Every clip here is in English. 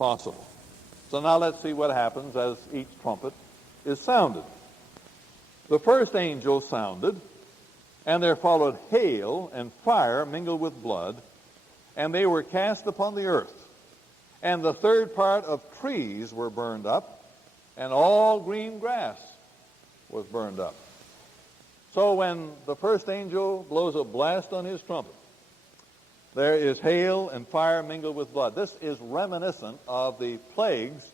possible. So now let's see what happens as each trumpet is sounded. The first angel sounded, and there followed hail and fire mingled with blood, and they were cast upon the earth. And the third part of trees were burned up, and all green grass was burned up. So when the first angel blows a blast on his trumpet, there is hail and fire mingled with blood. This is reminiscent of the plagues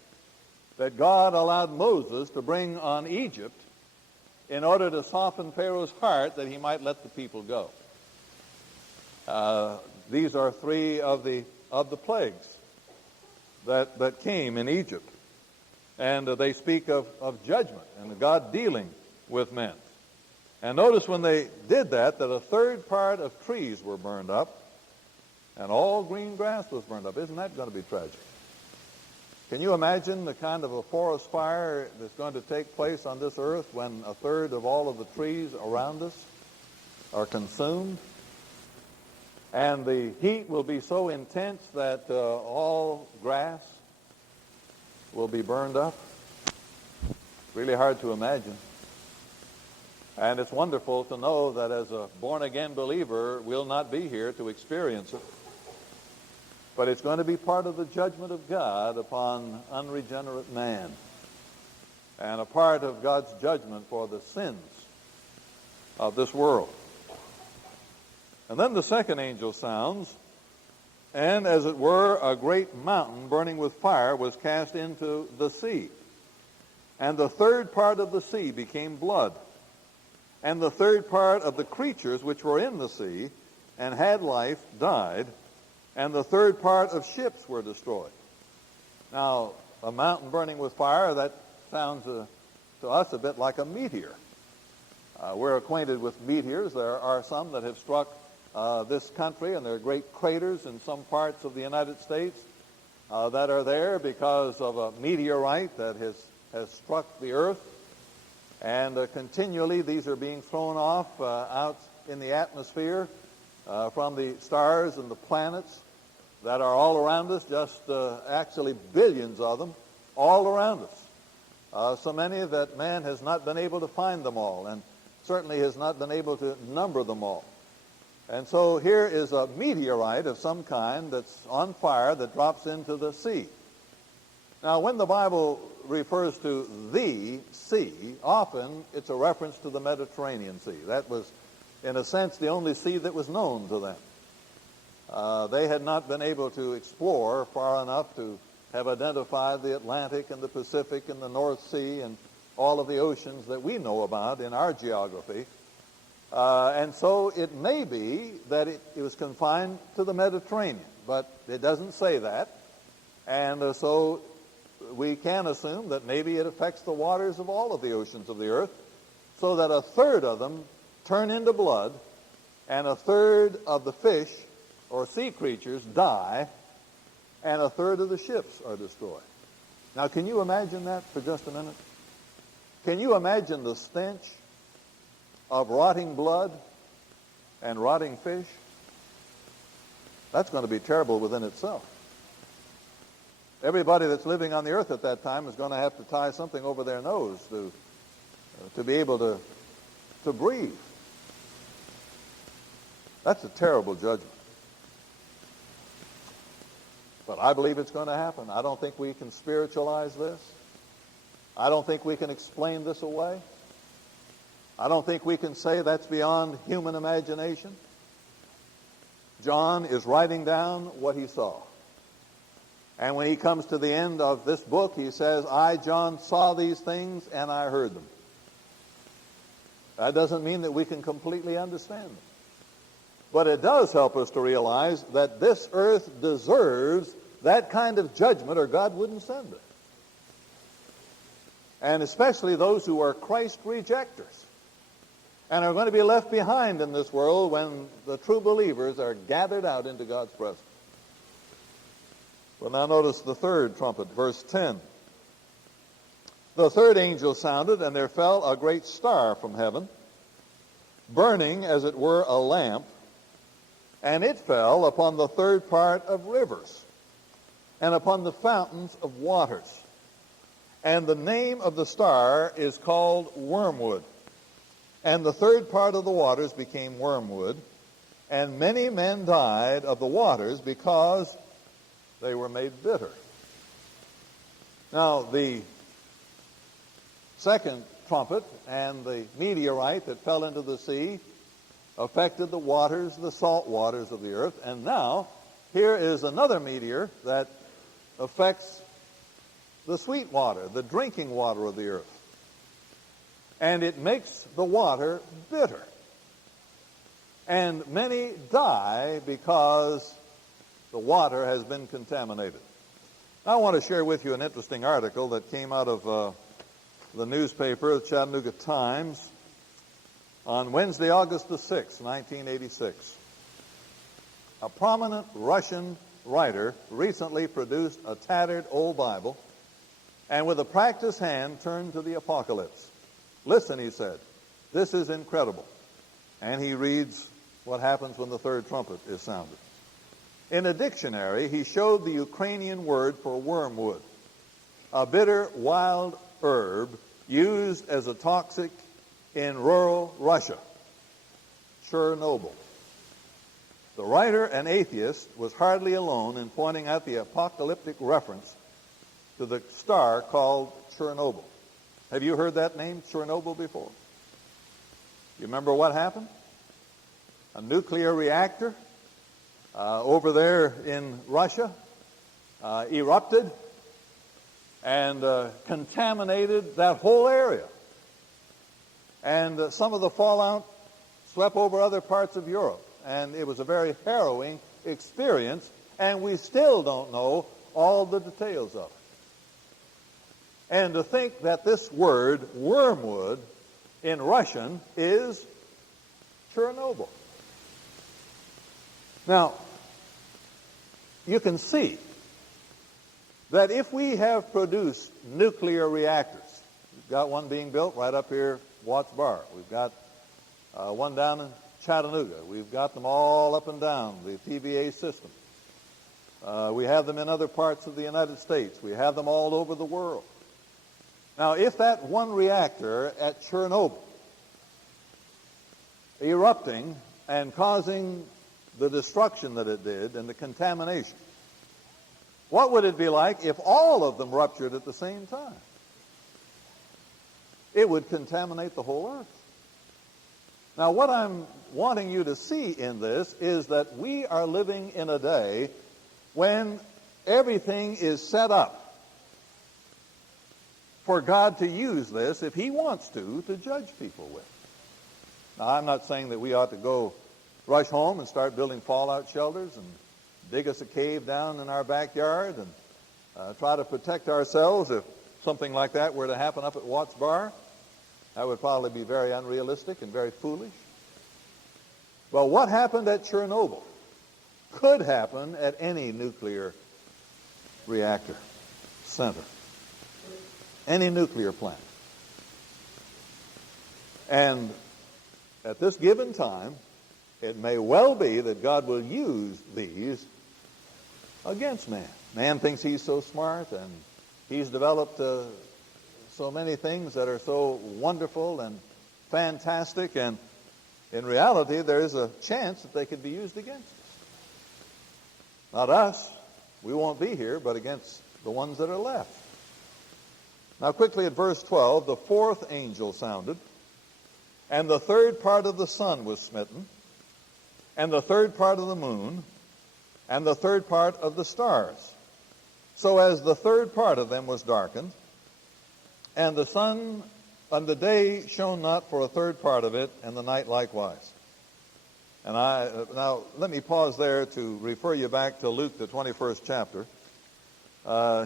that God allowed Moses to bring on Egypt in order to soften Pharaoh's heart that he might let the people go. These are three of the plagues that came in Egypt. And they speak of judgment and God dealing with men. And notice when they did that a third part of trees were burned up and all green grass was burned up. Isn't that going to be tragic? Can you imagine the kind of a forest fire that's going to take place on this earth when a third of all of the trees around us are consumed? And the heat will be so intense that all grass will be burned up. Really hard to imagine. And it's wonderful to know that as a born-again believer, we'll not be here to experience it. But it's going to be part of the judgment of God upon unregenerate man, and a part of God's judgment for the sins of this world. And then the second angel sounds, and as it were, a great mountain burning with fire was cast into the sea. And the third part of the sea became blood. And the third part of the creatures which were in the sea and had life died. And the third part of ships were destroyed. Now, a mountain burning with fire, that sounds to us a bit like a meteor. We're acquainted with meteors. There are some that have struck this country, and there are great craters in some parts of the United States that are there because of a meteorite that has struck the earth. And continually these are being thrown off out in the atmosphere from the stars and the planets that are all around us, just actually billions of them all around us. So many that man has not been able to find them all, and certainly has not been able to number them all. And so here is a meteorite of some kind that's on fire that drops into the sea. Now, when the Bible refers to the sea, often it's a reference to the Mediterranean Sea. That was, in a sense, the only sea that was known to them. They had not been able to explore far enough to have identified the Atlantic and the Pacific and the North Sea and all of the oceans that we know about in our geography. And so it may be that it was confined to the Mediterranean, but it doesn't say that. And so we can assume that maybe it affects the waters of all of the oceans of the earth, so that a third of them turn into blood, and a third of the fish or sea creatures die, and a third of the ships are destroyed. Now, can you imagine that for just a minute? Can you imagine the stench of rotting blood and rotting fish? That's going to be terrible within itself. Everybody that's living on the earth at that time is going to have to tie something over their nose to be able to breathe. That's a terrible judgment. But I believe it's going to happen. I don't think we can spiritualize this. I don't think we can explain this away. I don't think we can say that's beyond human imagination. John is writing down what he saw. And when he comes to the end of this book, he says, I, John, saw these things and I heard them. That doesn't mean that we can completely understand them. But it does help us to realize that this earth deserves that kind of judgment, or God wouldn't send it. And especially those who are Christ rejectors and are going to be left behind in this world when the true believers are gathered out into God's presence. Well, now notice the third trumpet, verse 10. The third angel sounded, and there fell a great star from heaven, burning as it were a lamp, and it fell upon the third part of rivers, and upon the fountains of waters. And the name of the star is called Wormwood. And the third part of the waters became wormwood, and many men died of the waters because they were made bitter. Now, the second trumpet and the meteorite that fell into the sea affected the waters, the salt waters of the earth. And now, here is another meteor that affects the sweet water, the drinking water of the earth. And it makes the water bitter. And many die because the water has been contaminated. Now, I want to share with you an interesting article that came out of the newspaper, the Chattanooga Times, on Wednesday, August the 6th, 1986. A prominent Russian writer recently produced a tattered old Bible and with a practiced hand turned to the apocalypse. Listen, he said, this is incredible. And he reads what happens when the third trumpet is sounded. In a dictionary, he showed the Ukrainian word for wormwood, a bitter wild herb used as a toxic in rural Russia, Chernobyl. The writer, an atheist, was hardly alone in pointing out the apocalyptic reference to the star called Chernobyl. Have you heard that name, Chernobyl, before? You remember what happened? A nuclear reactor over there in Russia erupted and contaminated that whole area. And some of the fallout swept over other parts of Europe. And it was a very harrowing experience, and we still don't know all the details of it. And to think that this word, wormwood, in Russian is Chernobyl. Now, you can see that if we have produced nuclear reactors, we've got one being built right up here, Watts Bar. We've got one down in Chattanooga. We've got them all up and down the TVA system. We have them in other parts of the United States. We have them all over the world. Now, if that one reactor at Chernobyl erupting and causing the destruction that it did and the contamination, what would it be like if all of them ruptured at the same time? It would contaminate the whole earth. Now, what I'm wanting you to see in this is that we are living in a day when everything is set up for God to use this, if he wants to judge people with. Now, I'm not saying that we ought to go rush home and start building fallout shelters and dig us a cave down in our backyard and try to protect ourselves if something like that were to happen up at Watts Bar. That would probably be very unrealistic and very foolish. Well, what happened at Chernobyl could happen at any nuclear reactor center, any nuclear plant. And at this given time, it may well be that God will use these against man. Man thinks he's so smart, and he's developed so many things that are so wonderful and fantastic, and in reality, there is a chance that they could be used against us. Not us. We won't be here, but against the ones that are left. Now, quickly at verse 12, the fourth angel sounded, and the third part of the sun was smitten, and the third part of the moon, and the third part of the stars, so as the third part of them was darkened, and the sun and the day shone not for a third part of it, and the night likewise. And now let me pause there to refer you back to Luke, the 21st chapter.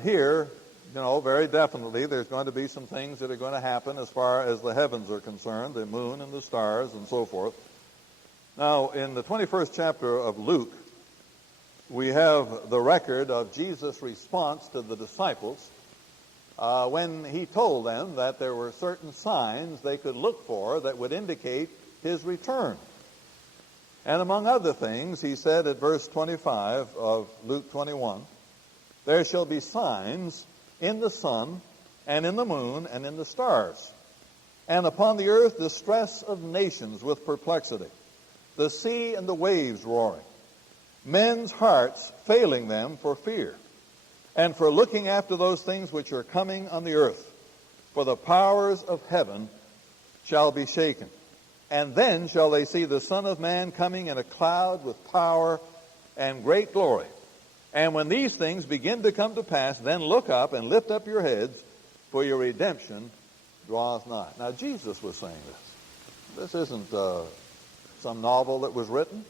Here, very definitely there's going to be some things that are going to happen as far as the heavens are concerned, the moon and the stars and so forth. Now, in the 21st chapter of Luke, we have the record of Jesus' response to the disciples when he told them that there were certain signs they could look for that would indicate his return. And among other things, he said at verse 25 of Luke 21, there shall be signs in the sun, and in the moon, and in the stars. And upon the earth distress of nations with perplexity, the sea and the waves roaring, men's hearts failing them for fear, and for looking after those things which are coming on the earth. For the powers of heaven shall be shaken. And then shall they see the Son of Man coming in a cloud with power and great glory. And when these things begin to come to pass, then look up and lift up your heads, for your redemption draweth nigh. Now, Jesus was saying this. This isn't some novel that was written.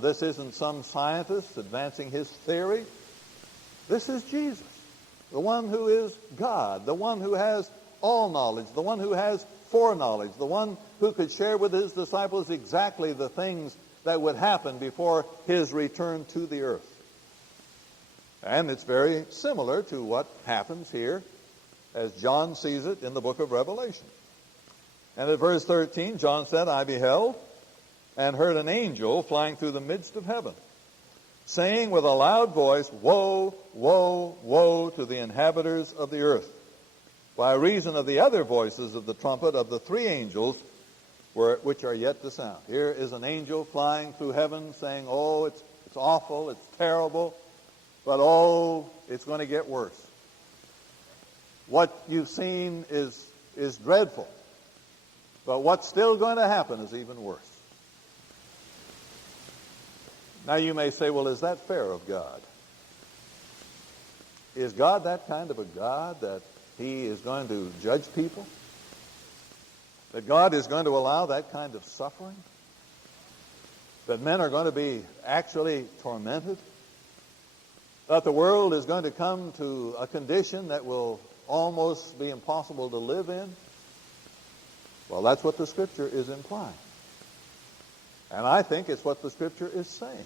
This isn't some scientist advancing his theory. This is Jesus, the one who is God, the one who has all knowledge, the one who has foreknowledge, the one who could share with his disciples exactly the things that would happen before his return to the earth. And it's very similar to what happens here as John sees it in the book of Revelation. And at verse 13, John said, I beheld and heard an angel flying through the midst of heaven, saying with a loud voice, Woe, woe, woe to the inhabitants of the earth, by reason of the other voices of the trumpet of the three angels which are yet to sound. Here is an angel flying through heaven saying, oh, it's awful, it's terrible, but oh, it's going to get worse. What you've seen is dreadful, but what's still going to happen is even worse. Now you may say, well, is that fair of God? Is God that kind of a God that he is going to judge people? That God is going to allow that kind of suffering? That men are going to be actually tormented? That the world is going to come to a condition that will almost be impossible to live in? Well, that's what the Scripture is implying. And I think it's what the Scripture is saying.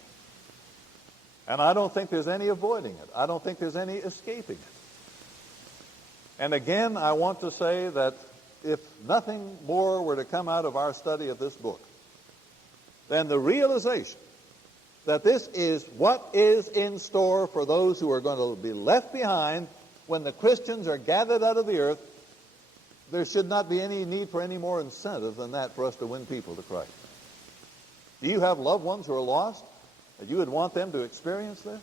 And I don't think there's any avoiding it. I don't think there's any escaping it. And again, I want to say that if nothing more were to come out of our study of this book, then the realization that this is what is in store for those who are going to be left behind when the Christians are gathered out of the earth, there should not be any need for any more incentive than that for us to win people to Christ. Do you have loved ones who are lost that you would want them to experience this?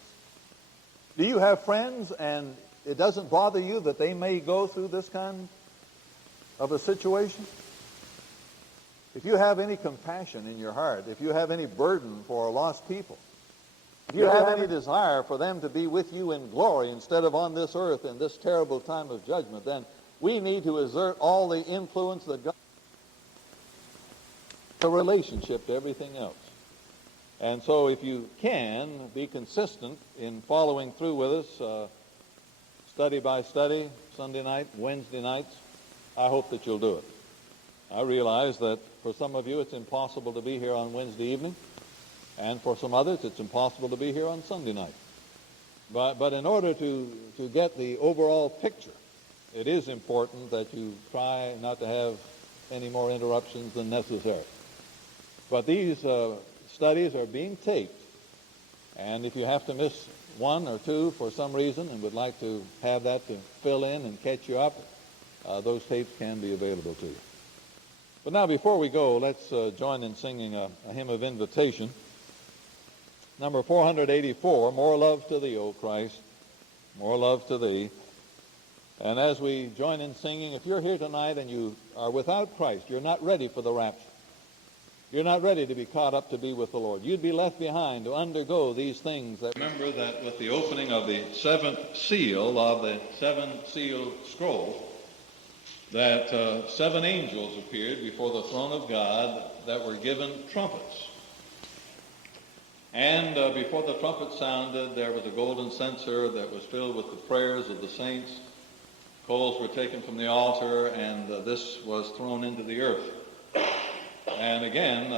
Do you have friends and it doesn't bother you that they may go through this kind of a situation? If you have any compassion in your heart, if you have any burden for lost people, if you have any desire for them to be with you in glory instead of on this earth in this terrible time of judgment, then we need to exert all the influence that God has a relationship to everything else. And so if you can be consistent in following through with us, study by study, Sunday night, Wednesday nights, I hope that you'll do it. I realize that for some of you it's impossible to be here on Wednesday evening, and for some others it's impossible to be here on Sunday night. But in order to get the overall picture, it is important that you try not to have any more interruptions than necessary. But these studies are being taped, and if you have to miss one or two for some reason and would like to have that to fill in and catch you up, those tapes can be available to you. But now before we go, let's join in singing a hymn of invitation. Number 484, More Love to Thee, O Christ, More Love to Thee. And as we join in singing, if you're here tonight and you are without Christ, you're not ready for the rapture. You're not ready to be caught up to be with the Lord. You'd be left behind to undergo these things. Remember that with the opening of the seventh seal of the seven-sealed scroll, that 7 angels appeared before the throne of God that were given trumpets. And before the trumpet sounded, there was a golden censer that was filled with the prayers of the saints. Coals were taken from the altar, and this was thrown into the earth. And again,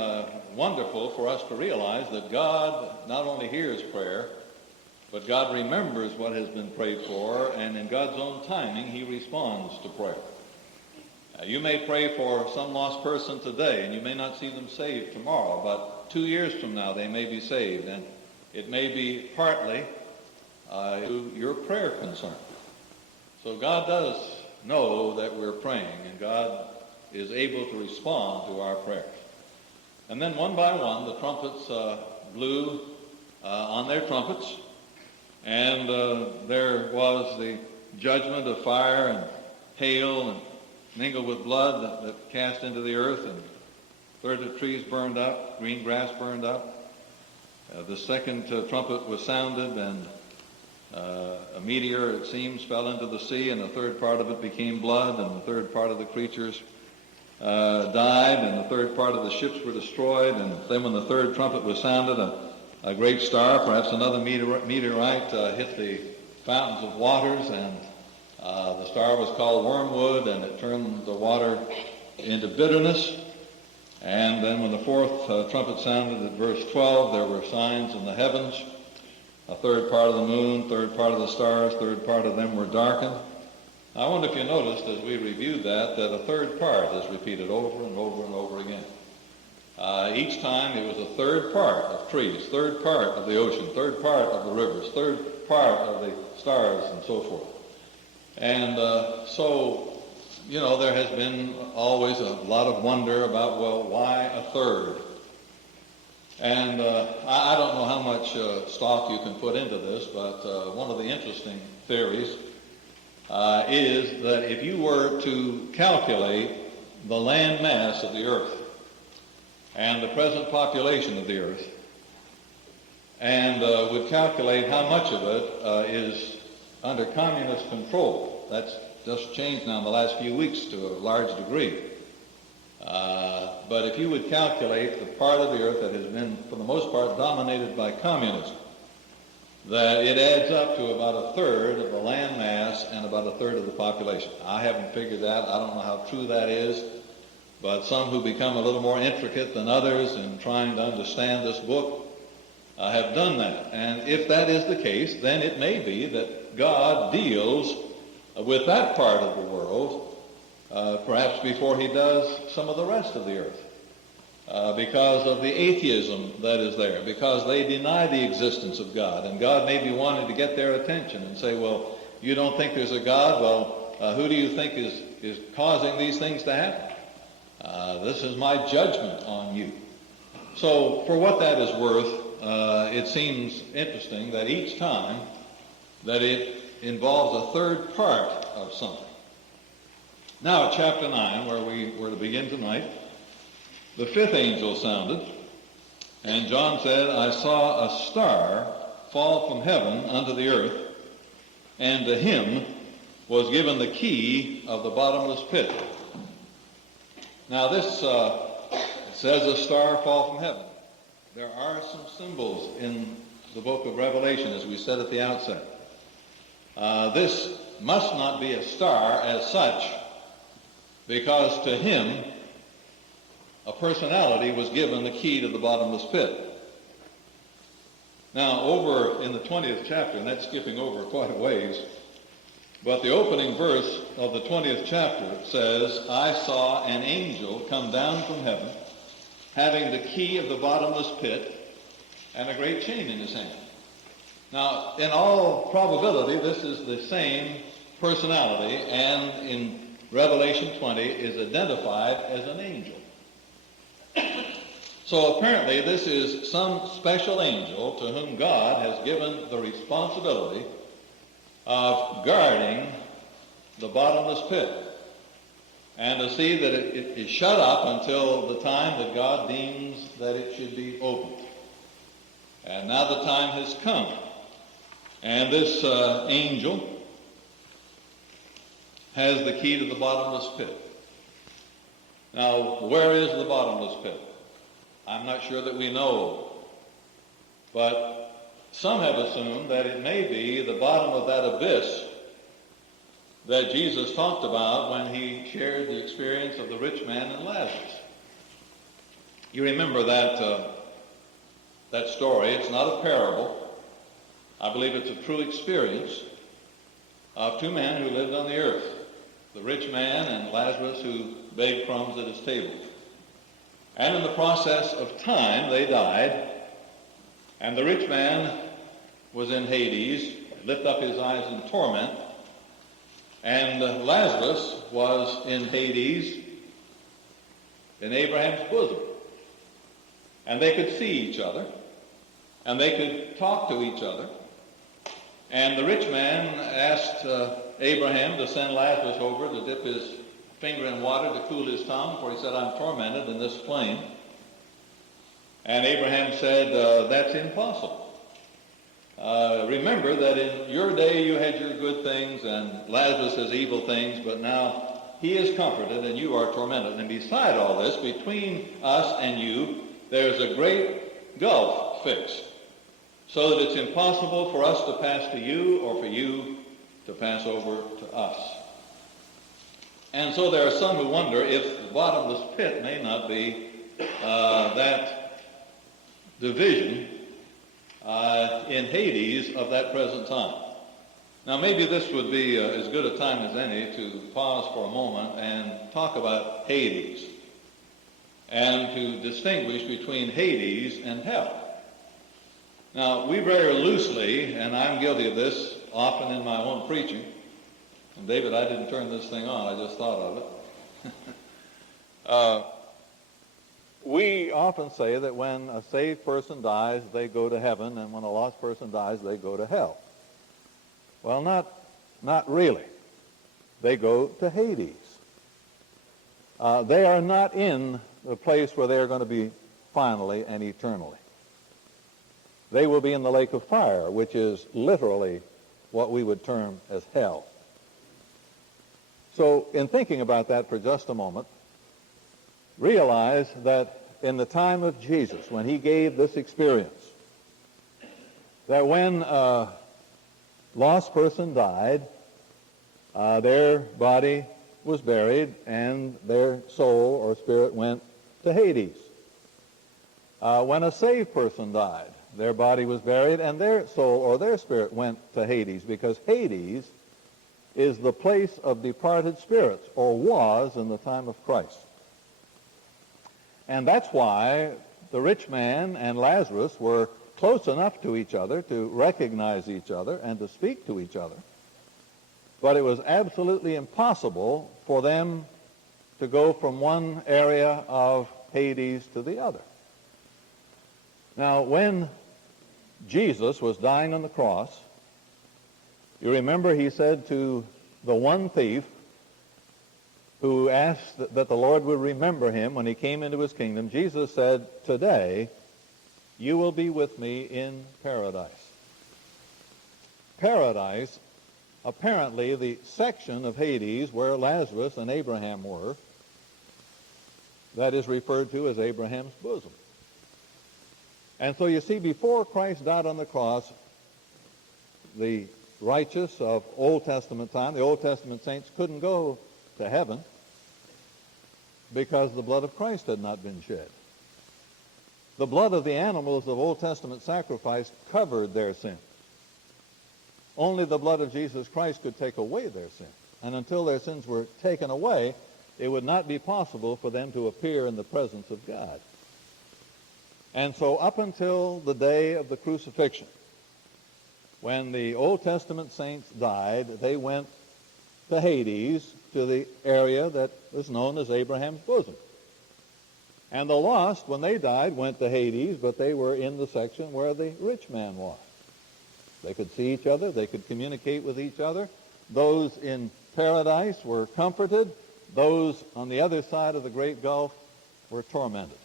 wonderful for us to realize that God not only hears prayer, but God remembers what has been prayed for, and in God's own timing, he responds to prayer. You may pray for some lost person today, and you may not see them saved tomorrow, but 2 years from now they may be saved, and it may be partly to your prayer concern. So God does know that we're praying, and God is able to respond to our prayers. And then one by one, the trumpets blew on their trumpets, and there was the judgment of fire and hail and mingled with blood that cast into the earth, and a third of the trees burned up, green grass burned up. The second trumpet was sounded, and a meteor, it seems, fell into the sea, and the third part of it became blood, and the third part of the creatures died, and the third part of the ships were destroyed. And then when the third trumpet was sounded, a great star, perhaps another meteorite, hit the fountains of waters, and the star was called Wormwood, and it turned the water into bitterness. And then when the fourth trumpet sounded at verse 12, there were signs in the heavens. A third part of the moon, third part of the stars, third part of them were darkened. I wonder if you noticed as we reviewed that a third part is repeated over and over and over again. Each time it was a third part of trees, third part of the ocean, third part of the rivers, third part of the stars, and so forth. And so, there has been always a lot of wonder about, well, why a third? And I don't know how much stock you can put into this, but one of the interesting theories is that if you were to calculate the land mass of the earth and the present population of the earth, and would calculate how much of it is under communist control. That's just changed now in the last few weeks to a large degree. But if you would calculate the part of the earth that has been, for the most part, dominated by communism, that it adds up to about a third of the land mass and about a third of the population. I haven't figured that. I don't know how true that is. But some who become a little more intricate than others in trying to understand this book have done that. And if that is the case, then it may be that God deals with that part of the world perhaps before he does some of the rest of the earth, because of the atheism that is there, because they deny the existence of God. And God may be wanting to get their attention and say, well, you don't think there's a God? Well, who do you think is causing these things to happen? This is my judgment on you. So for what that is worth, it seems interesting that each time that it involves a third part of something. Now at chapter 9, where we were to begin tonight, the fifth angel sounded, and John said, I saw a star fall from heaven unto the earth, and to him was given the key of the bottomless pit. Now this it says a star fall from heaven. There are some symbols in the book of Revelation, as we said at the outset. This must not be a star as such, because to him a personality was given the key to the bottomless pit. Now over in the 20th chapter, and that's skipping over quite a ways, but the opening verse of the 20th chapter says, I saw an angel come down from heaven, having the key of the bottomless pit and a great chain in his hand. Now, in all probability, this is the same personality, and in Revelation 20 is identified as an angel. So apparently this is some special angel to whom God has given the responsibility of guarding the bottomless pit and to see that it is shut up until the time that God deems that it should be opened. And now the time has come. And this angel has the key to the bottomless pit. Now, where is the bottomless pit? I'm not sure that we know. But some have assumed that it may be the bottom of that abyss that Jesus talked about when he shared the experience of the rich man and Lazarus. You remember that story. It's not a parable. I believe it's a true experience of two men who lived on the earth, the rich man and Lazarus who begged crumbs at his table. And in the process of time, they died, and the rich man was in Hades, lift up his eyes in torment. And Lazarus was in Hades, in Abraham's bosom. And they could see each other, and they could talk to each other. And the rich man asked Abraham to send Lazarus over to dip his finger in water to cool his tongue, for he said, I'm tormented in this flame. And Abraham said, that's impossible. Remember that in your day you had your good things and Lazarus has evil things, but now he is comforted and you are tormented. And beside all this, between us and you, there's a great gulf fixed, so that it's impossible for us to pass to you or for you to pass over to us. And so there are some who wonder if the bottomless pit may not be that division in Hades of that present time. Now maybe this would be as good a time as any to pause for a moment and talk about Hades and to distinguish between Hades and hell. Now we very loosely, and I'm guilty of this often in my own preaching, and David, I didn't turn this thing on, I just thought of it. We often say that when a saved person dies, they go to heaven, and when a lost person dies, they go to hell. Well, not really. They go to Hades. They are not in the place where they are going to be finally and eternally. They will be in the lake of fire, which is literally what we would term as hell. So in thinking about that for just a moment, realize that in the time of Jesus, when he gave this experience, that when a lost person died, their body was buried and their soul or spirit went to Hades. When a saved person died, their body was buried and their soul or their spirit went to Hades, because Hades is the place of departed spirits, or was in the time of Christ. And that's why the rich man and Lazarus were close enough to each other to recognize each other and to speak to each other. But it was absolutely impossible for them to go from one area of Hades to the other. Now, when Jesus was dying on the cross, you remember he said to the one thief who asked that the Lord would remember him when he came into his kingdom, Jesus said, today you will be with me in paradise. Paradise, apparently the section of Hades where Lazarus and Abraham were, that is referred to as Abraham's bosom. And so you see, before Christ died on the cross, the righteous of Old Testament time, the Old Testament saints, couldn't go to heaven because the blood of Christ had not been shed. The blood of the animals of Old Testament sacrifice covered their sins. Only the blood of Jesus Christ could take away their sins. And until their sins were taken away, it would not be possible for them to appear in the presence of God. And so up until the day of the crucifixion, when the Old Testament saints died, they went to Hades, to the area that was known as Abraham's bosom. And the lost, when they died, went to Hades, but they were in the section where the rich man was. They could see each other. They could communicate with each other. Those in paradise were comforted. Those on the other side of the great gulf were tormented.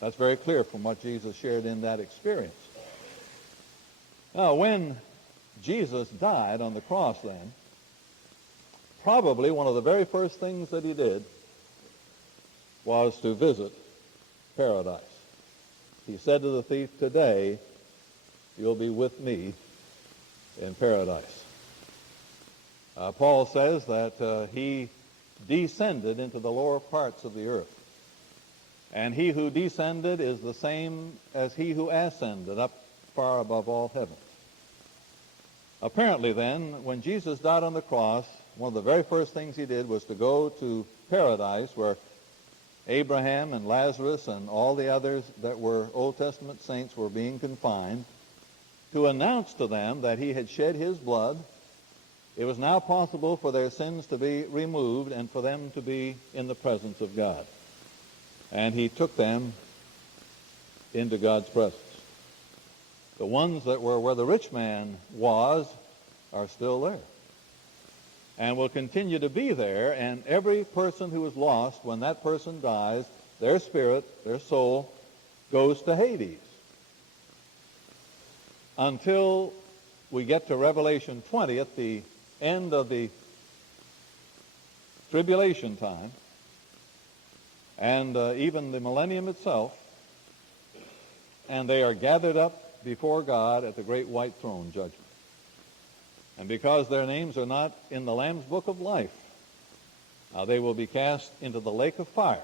That's very clear from what Jesus shared in that experience. Now, when Jesus died on the cross then, probably one of the very first things that he did was to visit paradise. He said to the thief, today you'll be with me in paradise. Paul says that he descended into the lower parts of the earth. And he who descended is the same as he who ascended up far above all heavens. Apparently then, when Jesus died on the cross, one of the very first things he did was to go to paradise, where Abraham and Lazarus and all the others that were Old Testament saints were being confined. to announce to them that he had shed his blood. It was now possible for their sins to be removed and for them to be in the presence of God. And he took them into God's presence. The ones that were where the rich man was are still there and will continue to be there. And every person who is lost, when that person dies, their spirit, their soul, goes to Hades until we get to Revelation 20 at the end of the tribulation time and even the millennium itself, and they are gathered up before God at the great white throne judgment. And because their names are not in the Lamb's book of life, they will be cast into the lake of fire,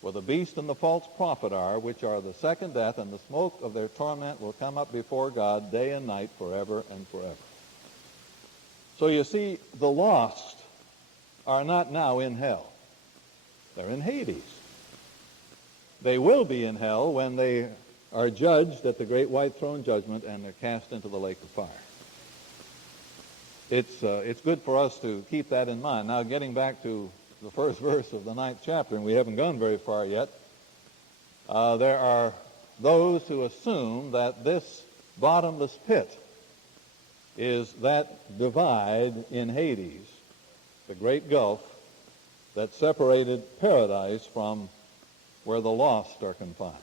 where the beast and the false prophet are, which are the second death, and the smoke of their torment will come up before God day and night forever and forever. So you see, the lost are not now in hell. They're in Hades. They will be in hell when they are judged at the great white throne judgment and they're cast into the lake of fire. It's good for us to keep that in mind. Now, getting back to the first verse of the 9th chapter, and we haven't gone very far yet, there are those who assume that this bottomless pit is that divide in Hades, the great gulf that separated paradise from where the lost are confined.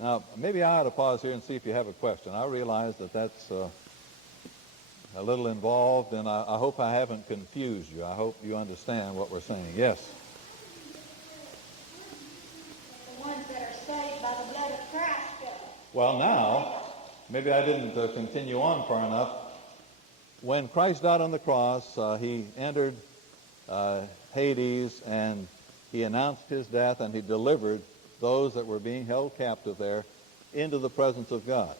Now, maybe I ought to pause here and see if you have a question. I realize that that's a little involved, and I hope I haven't confused you. I hope you understand what we're saying. Yes? The ones that are saved by the blood of Christ go. Well, now, maybe I didn't continue on far enough. When Christ died on the cross, he entered Hades, and he announced his death, and he delivered those that were being held captive there into the presence of God.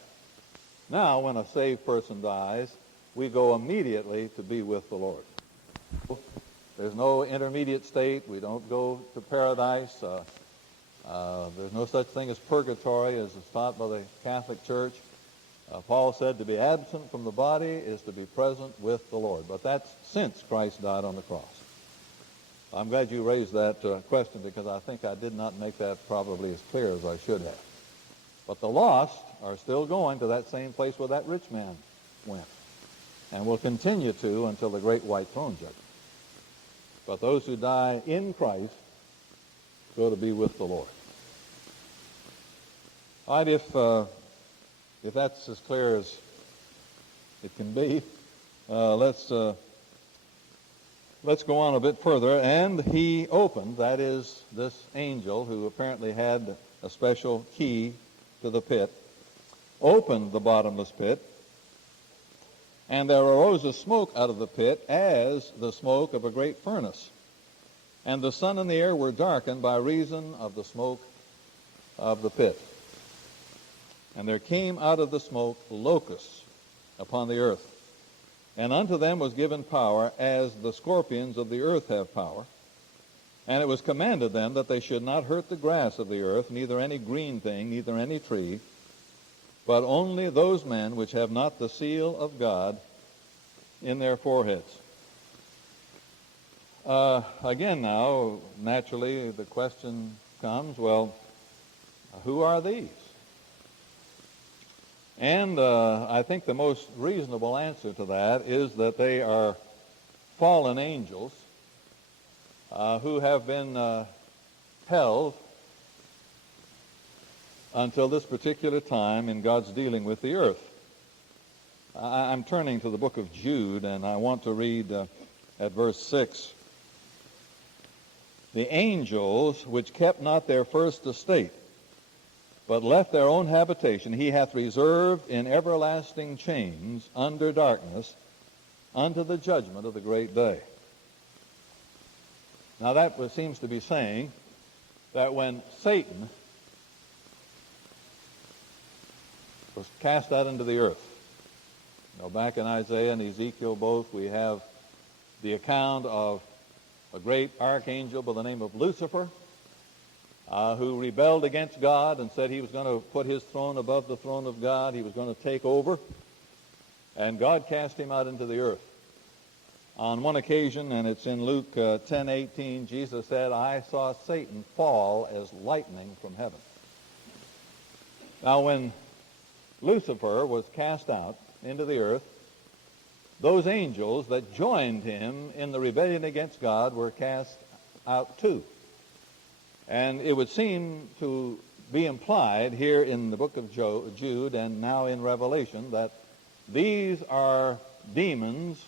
Now, when a saved person dies, we go immediately to be with the Lord. There's no intermediate state. We don't go to paradise. There's no such thing as purgatory as is taught by the Catholic Church. Paul said to be absent from the body is to be present with the Lord. But that's since Christ died on the cross. I'm glad you raised that question, because I think I did not make that probably as clear as I should have. But the lost are still going to that same place where that rich man went, and will continue to until the great white throne judgment. But those who die in Christ go to be with the Lord. All right, if that's as clear as it can be, let's go on a bit further. And he opened, that is, this angel who apparently had a special key to the pit, opened the bottomless pit, and there arose a smoke out of the pit as the smoke of a great furnace. And the sun and the air were darkened by reason of the smoke of the pit. And there came out of the smoke locusts upon the earth. And unto them was given power, as the scorpions of the earth have power. And it was commanded them that they should not hurt the grass of the earth, neither any green thing, neither any tree, but only those men which have not the seal of God in their foreheads. Again now, naturally, the question comes, well, who are these? And I think the most reasonable answer to that is that they are fallen angels who have been held until this particular time in God's dealing with the earth. I'm turning to the book of Jude, and I want to read at verse 6. The angels which kept not their first estate, but left their own habitation, he hath reserved in everlasting chains under darkness unto the judgment of the great day. Now that seems to be saying that when Satan was cast out into the earth, back in Isaiah and Ezekiel both, we have the account of a great archangel by the name of Lucifer, who rebelled against God and said he was going to put his throne above the throne of God. He was going to take over. And God cast him out into the earth. On one occasion, and it's in Luke 10:18, Jesus said, I saw Satan fall as lightning from heaven. Now, when Lucifer was cast out into the earth, those angels that joined him in the rebellion against God were cast out too. And it would seem to be implied here in the book of Jude and now in Revelation that these are demons,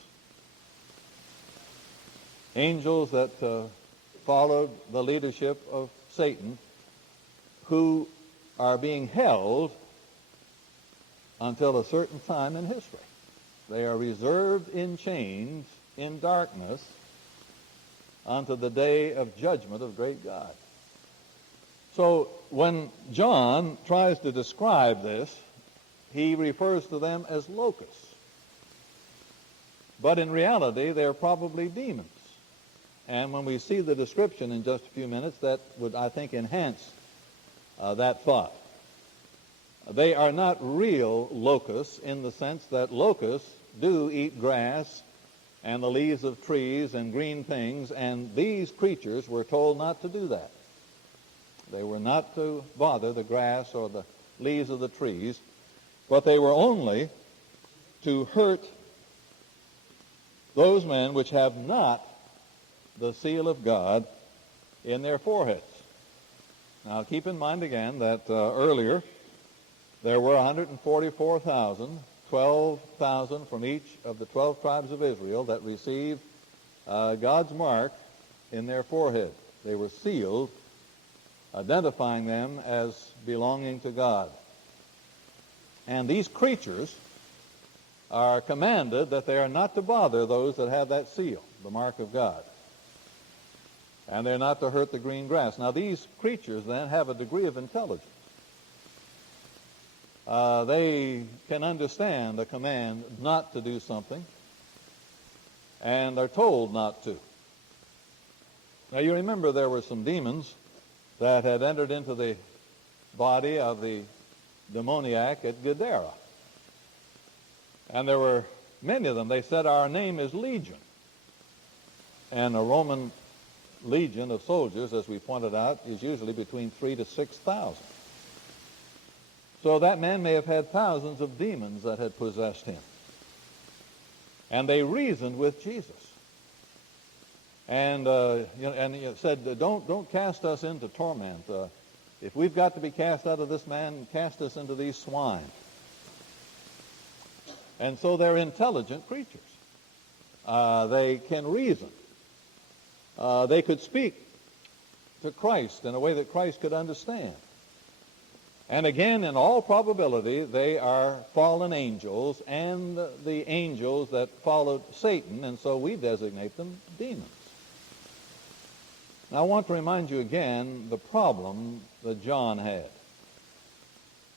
angels that followed the leadership of Satan, who are being held until a certain time in history. They are reserved in chains, in darkness, unto the day of judgment of great God. So when John tries to describe this, he refers to them as locusts. But in reality, they're probably demons. And when we see the description in just a few minutes, that would, I think, enhance that thought. They are not real locusts in the sense that locusts do eat grass and the leaves of trees and green things, and these creatures were told not to do that. They were not to bother the grass or the leaves of the trees, but they were only to hurt those men which have not the seal of God in their foreheads. Now keep in mind again that earlier there were 144,000, 12,000 from each of the 12 tribes of Israel that received God's mark in their forehead. They were sealed, identifying them as belonging to God. And these creatures are commanded that they are not to bother those that have that seal, the mark of God. And they're not to hurt the green grass. Now these creatures then have a degree of intelligence. They can understand a command not to do something, and are told not to. Now you remember there were some demons that had entered into the body of the demoniac at Gadara. And there were many of them. They said, our name is Legion. And a Roman legion of soldiers, as we pointed out, is usually between 3,000 to 6,000. So that man may have had thousands of demons that had possessed him. And they reasoned with Jesus. And said, don't cast us into torment. If we've got to be cast out of this man, cast us into these swine. And so they're intelligent creatures. They can reason. They could speak to Christ in a way that Christ could understand. And again, in all probability, they are fallen angels and the angels that followed Satan, and so we designate them demons. Now I want to remind you again the problem that John had.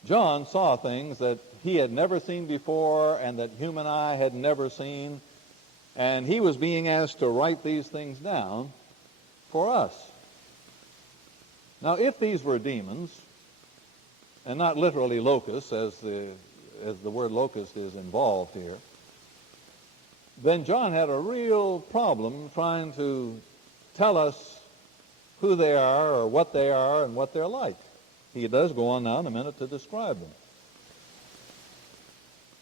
John saw things that he had never seen before and that human eye had never seen, and he was being asked to write these things down for us. Now if these were demons, and not literally locusts, as the word locust is involved here, then John had a real problem trying to tell us who they are or what they are and what they're like. He does go on now in a minute to describe them.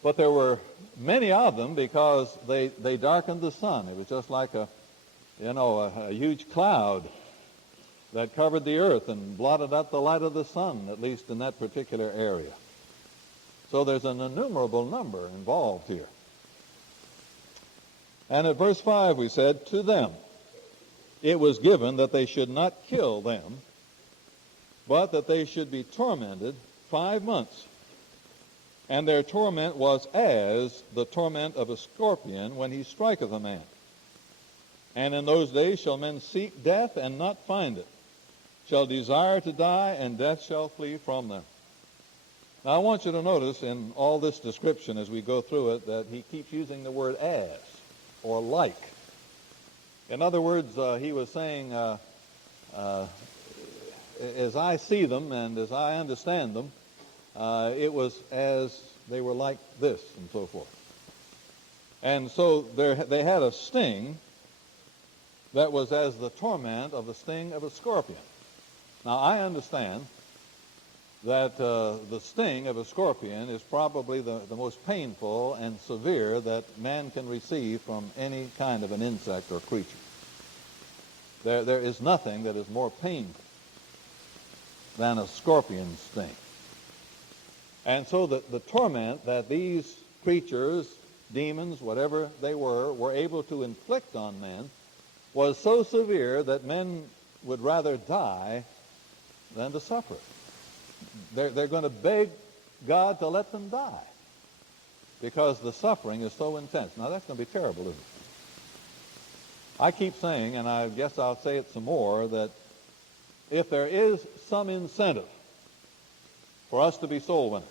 But there were many of them because they darkened the sun. It was just like a huge cloud that covered the earth and blotted out the light of the sun, at least in that particular area. So there's an innumerable number involved here. And at verse 5 we said, to them it was given that they should not kill them, but that they should be tormented 5 months. And their torment was as the torment of a scorpion when he striketh a man. And in those days shall men seek death and not find it, shall desire to die, and death shall flee from them. Now I want you to notice in all this description as we go through it that he keeps using the word as or like. In other words, he was saying as I see them and as I understand them, it was as they were like this and so forth. And so they had a sting that was as the torment of the sting of a scorpion. Now, I understand that the sting of a scorpion is probably the most painful and severe that man can receive from any kind of an insect or creature. There is nothing that is more painful than a scorpion sting. And so the torment that these creatures, demons, whatever they were able to inflict on men was so severe that men would rather die than to suffer it. They're going to beg God to let them die because the suffering is so intense. Now, that's going to be terrible, isn't it? I keep saying, and I guess I'll say it some more, that if there is some incentive for us to be soul winners,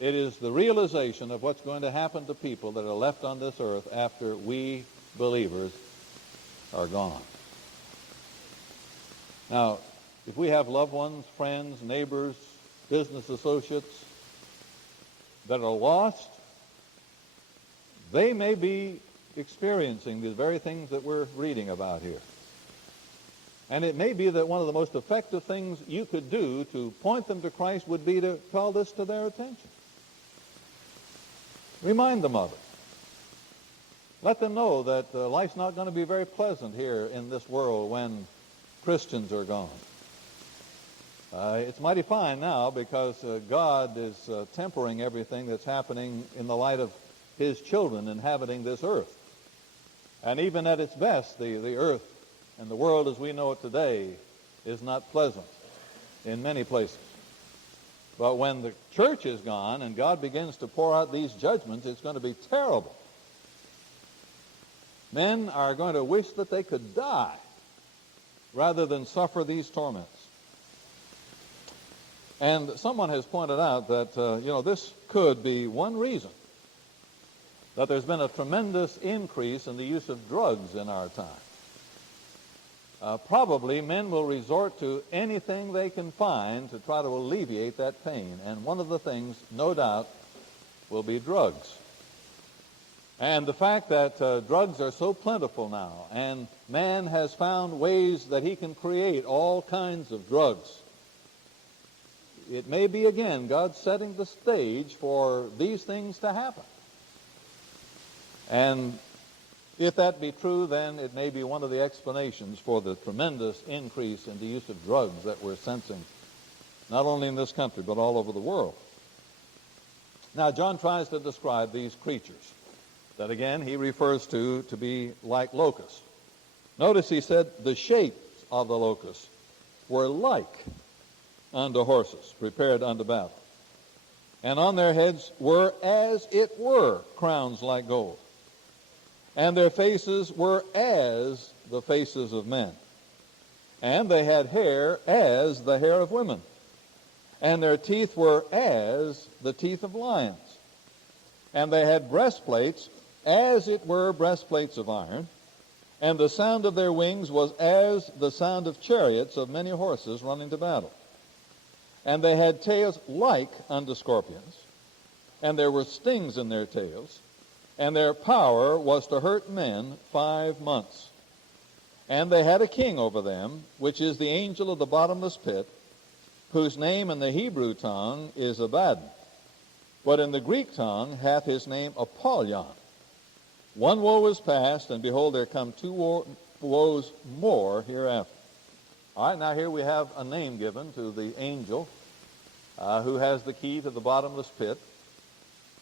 it is the realization of what's going to happen to people that are left on this earth after we believers are gone. Now, if we have loved ones, friends, neighbors, business associates that are lost, they may be experiencing the very things that we're reading about here. And it may be that one of the most effective things you could do to point them to Christ would be to call this to their attention. Remind them of it. Let them know that life's not going to be very pleasant here in this world when Christians are gone. It's mighty fine now because God is tempering everything that's happening in the light of his children inhabiting this earth. And even at its best, the earth and the world as we know it today is not pleasant in many places. But when the church is gone and God begins to pour out these judgments, it's going to be terrible. Men are going to wish that they could die rather than suffer these torments. And someone has pointed out that, this could be one reason that there's been a tremendous increase in the use of drugs in our time. Probably men will resort to anything they can find to try to alleviate that pain. And one of the things, no doubt, will be drugs. And the fact that drugs are so plentiful now, and man has found ways that he can create all kinds of drugs, it may be, again, God setting the stage for these things to happen. And if that be true, then it may be one of the explanations for the tremendous increase in the use of drugs that we're sensing, not only in this country, but all over the world. Now, John tries to describe these creatures that, again, he refers to be like locusts. Notice he said the shapes of the locusts were like unto horses, prepared unto battle. And on their heads were, as it were, crowns like gold. And their faces were as the faces of men. And they had hair as the hair of women. And their teeth were as the teeth of lions. And they had breastplates, as it were breastplates of iron. And the sound of their wings was as the sound of chariots of many horses running to battle. And they had tails like unto scorpions. And there were stings in their tails. And their power was to hurt men 5 months. And they had a king over them, which is the angel of the bottomless pit, whose name in the Hebrew tongue is Abaddon, but in the Greek tongue hath his name Apollyon. One woe is past, and behold, there come 2 woes more hereafter. All right, now here we have a name given to the angel who has the key to the bottomless pit.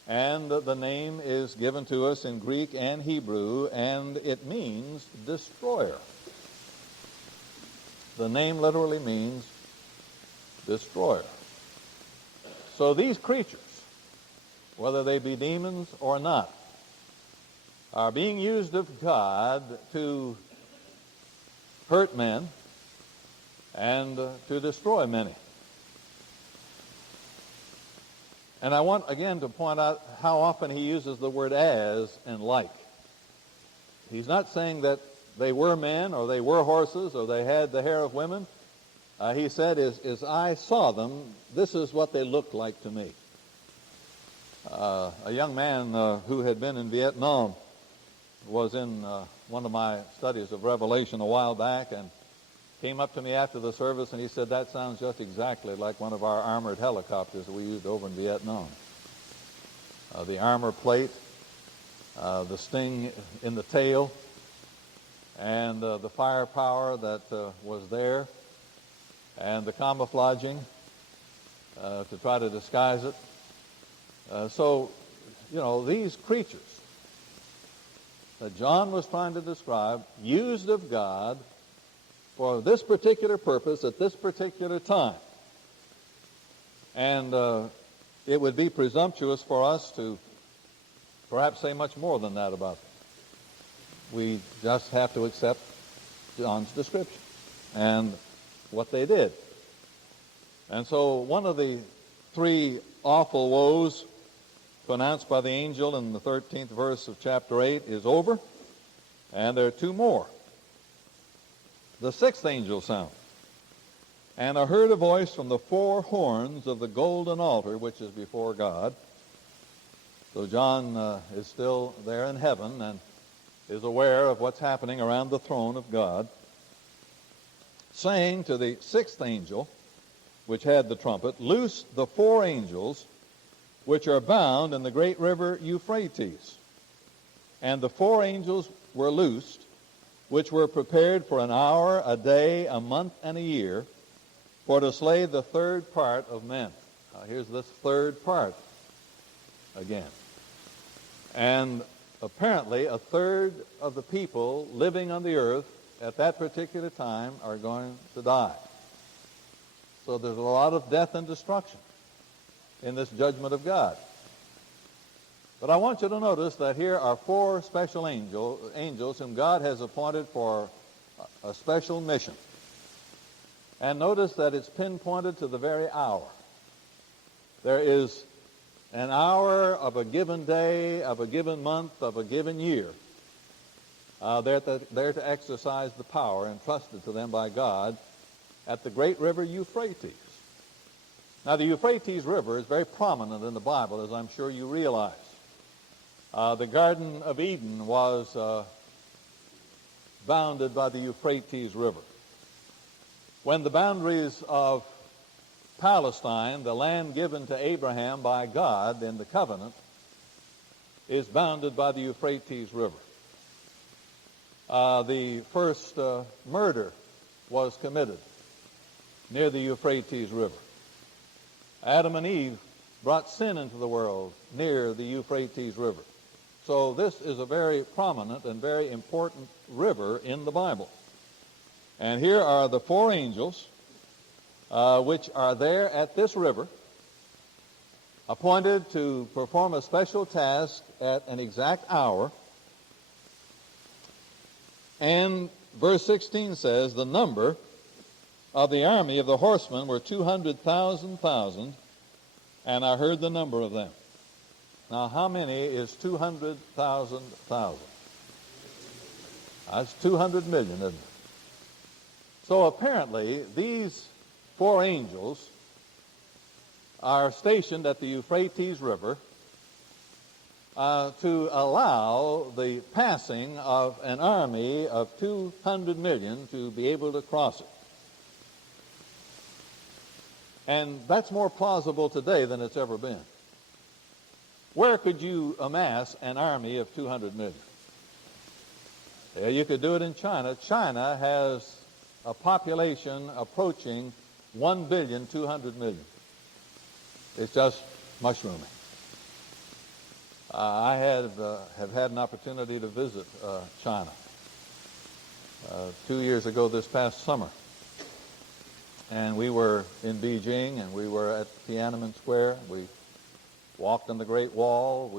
And the name is given to us in Greek and Hebrew, and it means destroyer. The name literally means destroyer. So these creatures, whether they be demons or not, are being used of God to hurt men and to destroy many. And I want, again, to point out how often he uses the word as and like. He's not saying that they were men or they were horses or they had the hair of women. He said, as I saw them, this is what they looked like to me. A young man who had been in Vietnam was in one of my studies of Revelation a while back and came up to me after the service, and he said, that sounds just exactly like one of our armored helicopters that we used over in Vietnam. The armor plate, the sting in the tail, and the firepower that was there, and the camouflaging to try to disguise it. So, these creatures that John was trying to describe, used of God for this particular purpose at this particular time. And it would be presumptuous for us to perhaps say much more than that about them. We just have to accept John's description and what they did. And so one of the three awful woes pronounced by the angel in the 13th verse of chapter 8 is over, and there are two more. The sixth angel sounded, and I heard a voice from the four horns of the golden altar which is before God. So John is still there in heaven and is aware of what's happening around the throne of God, saying to the sixth angel, which had the trumpet, loose the four angels which are bound in the great river Euphrates. And the four angels were loosed, which were prepared for an hour, a day, a month, and a year, for to slay the third part of men. Now, here's this third part again. And apparently a third of the people living on the earth at that particular time are going to die. So there's a lot of death and destruction in this judgment of God. But I want you to notice that here are four special angels whom God has appointed for a special mission. And notice that it's pinpointed to the very hour. There is an hour of a given day, of a given month, of a given year. They're to exercise the power entrusted to them by God at the great river Euphrates. Now, the Euphrates River is very prominent in the Bible, as I'm sure you realize. The Garden of Eden was bounded by the Euphrates River. When the boundaries of Palestine, the land given to Abraham by God in the covenant, is bounded by the Euphrates River. The first murder was committed near the Euphrates River. Adam and Eve brought sin into the world near the Euphrates River. So this is a very prominent and very important river in the Bible. And here are the four angels which are there at this river, appointed to perform a special task at an exact hour. And verse 16 says, the number of the army of the horsemen were 200,000, and I heard the number of them. Now, how many is 200,000? That's 200 million, isn't it? So apparently, these four angels are stationed at the Euphrates River to allow the passing of an army of 200 million to be able to cross it. And that's more plausible today than it's ever been. Where could you amass an army of 200 million? Yeah, you could do it in China. China has a population approaching 1,200,000,000. It's just mushrooming. I have had an opportunity to visit China 2 years ago this past summer. And we were in Beijing, and we were at Tiananmen Square. We walked on the Great Wall.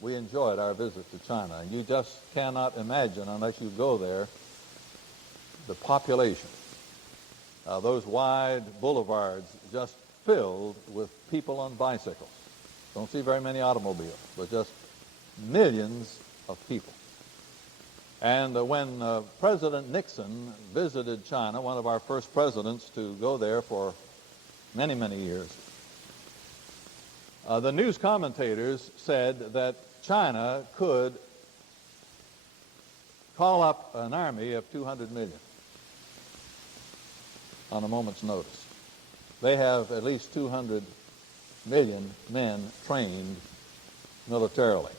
We enjoyed our visit to China. And you just cannot imagine, unless you go there, the population. Those wide boulevards just filled with people on bicycles. Don't see very many automobiles, but just millions of people. And when President Nixon visited China, one of our first presidents to go there for many, many years, the news commentators said that China could call up an army of 200 million on a moment's notice. They have at least 200 million men trained militarily.